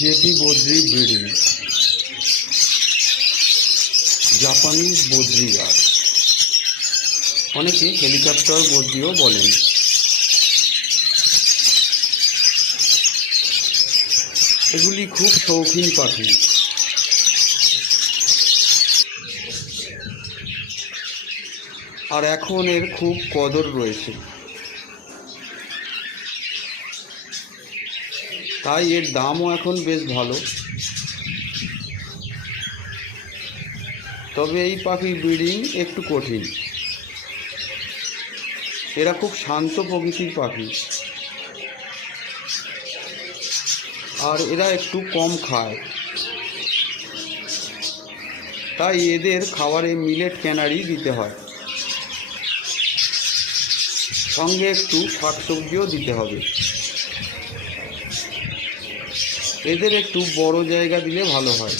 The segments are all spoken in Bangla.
জেপি বদ্রি ব্রিডিং, জাপানিজ বদ্রিগার, অনেকে হেলিকপ্টার বদ্রিও বলেন। এগুলি খুব শৌখিন পাখি। আর এখন এর খুব কদর রয়েছে, তাই এর দামও এখন বেশ ভালো। তবে এই পাখির ব্রিডিং একটু কঠিন। এরা খুব শান্ত প্রকৃতির পাখি, আর এরা একটু কম খায়, তাই এদের খাবারে মিলেট ক্যানারি দিতে হয়, সঙ্গে একটু শাকসবজিও দিতে হবে। এদের একটু বড় জায়গা দিলে ভালো হয়,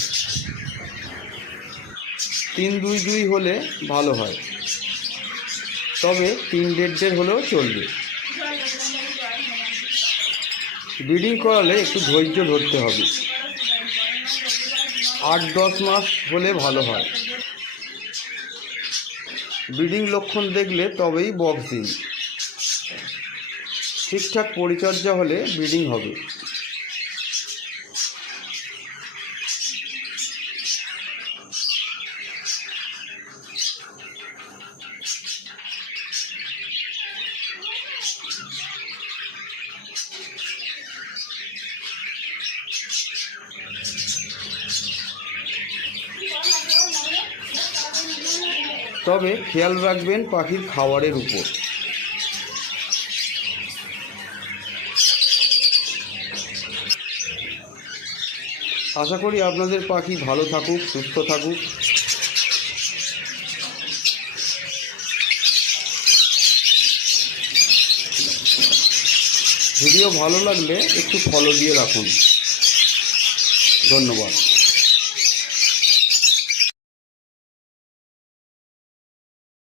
3-2-2 হলে ভালো হয়, তবে 3-1.5 হলেও চলবে। ব্রিডিং করালে একটু ধৈর্য ধরতে হবে, 8-10 মাস হলে ভালো হয়। ব্রিডিং লক্ষণ দেখলে তবেই বক্স দিন। ঠিকঠাক পরিচর্যা হলে ব্রিডিং হবে। তবে খেয়াল রাখবেন পাখির খাবারের উপর। আশা করি আপনাদের পাখি ভালো থাকুক, সুস্থ থাকুক। ভিডিও ভালো লাগলে একটু ফলো দিয়ে রাখুন। ধন্যবাদ।